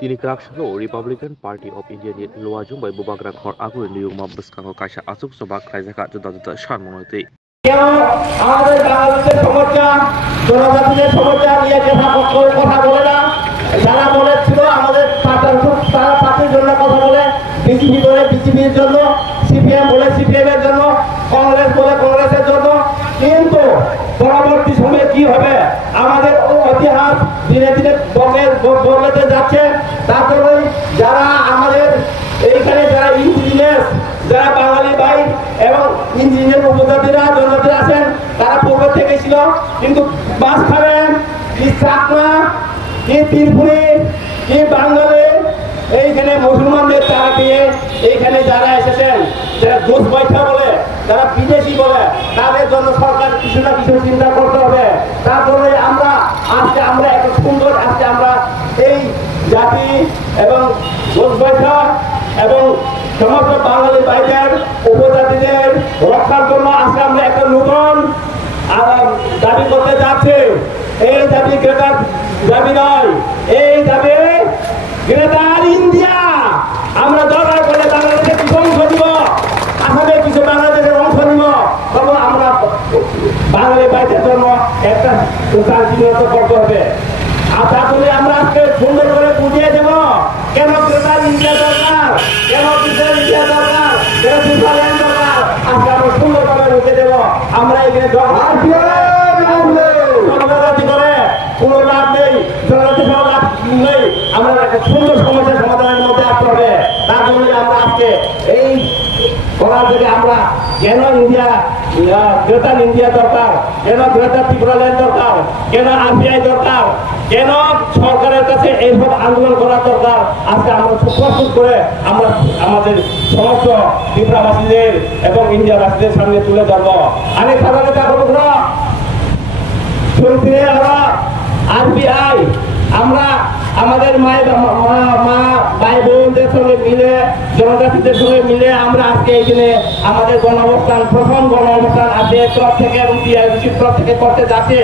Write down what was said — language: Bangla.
Tini Krakshalo, Republican Party of India ni Luajung by Bubagran Hor Agu in Liu Mabus Kango Kasha Asuk Sobak Kaisaka Juda Shan Monoti. আমাদের বাংলাদেশের সমস্যা জনজাতিদের সমস্যা নিয়ে কথা বলে না, যারা বলেছিল আমাদের তারা পার্টির জন্য কথা বলে, বিজেপি বলে বিজেপির জন্য, সিপিএম বলে সিপিএম এর জন্য, কংগ্রেস বলে কংগ্রেসের জন্য। কিন্তু পরবর্তী সময়ে কি হবে আমাদের ইতিহাস ধীরে ধীরে বদলাতে যাচ্ছে। তারপরে যারা আমাদের এইখানে যারা ইঞ্জিনিয়ার, যারা বাঙালি ভাই এবং ইঞ্জিনিয়ার উপজাতিরা জনজাতিরা আছেন, তারা পূর্ব থেকে ছিল, কিন্তু মাঝখানে কি চাকমা কি ত্রিপুরি কি বাঙালি এইখানে মুসলমানদের তারা দিয়ে এইখানে যারা এসেছেন, যারা দোষ বৈঠা বলে, যারা বিদেশি বলে, তাদের জন্য সরকার কিছু না কিছু চিন্তা করতে হবে। তারপরে আজকে আমরা এত সুন্দর আজকে আমরা এই জাতি এবং দোষ বৈঠা এবং সমস্ত বাঙালি ভাইদের উপজাতিদের রক্ষার জন্য আজকে আমরা একটা নতুন দাবি করতে যাচ্ছি। এই দাবি গ্রেটার দাবি নয়, এই দাবি গ্রেটার ইন্ডিয়া। আমরা দরকার করলে বাংলাদেশের কিছু অংশ দিব, আসামে কিছু বাংলাদেশের অংশ নিব, তখন আমরা বাঙালি ভাইদের জন্য একটা চিহ্নিত করতে হবে। আর তারপরে আমরা আজকে সুন্দর করে বুঝিয়ে দেব কেন গ্রেটার ইন্ডিয়া দরকার, কেন গ্রেটার ইন্ডিয়া দরকার, কেন সুইজারল্যান্ড দরকার। আজকে আমরা সুন্দরভাবে বুঝিয়ে দেব। আমরা এখানে জনজাতি করে কোনো লাভ নেই, জনজাতি কোনো লাভ নেই। আমরা একটা সুন্দর সমস্যার সমাধানের মধ্যে আসতে হবে। তার জন্য আমরা আজকে এই করার থেকে আমরা কেন ইন্ডিয়া গ্রেটার ইন্ডিয়া দরকার, কেন গ্রেটার ত্রিপুরাল্যান্ড দরকার, কেন আরবিআই দরকার, কেন সরকারের কাছে এইসব আন্দোলন করা দরকার, আজকে আমরা প্রস্তুত করে আমরা আমাদের সমস্ত ত্রিপুরাবাসীদের এবং ইন্ডিয়াবাসীদের সামনে তুলে ধরবো। অনেক সাধারণ আরবিআই আমরা আমাদের মা ভাই বোনদের সঙ্গে মিলে, জনজাতিদের সঙ্গে মিলে আমরা আজকে এইখানে আমাদের গণ অবস্থান, প্রথম গণ অবস্থান আজকে তরফ থেকে এবং টিআইবিসির তরফ থেকে করতে যাচ্ছে।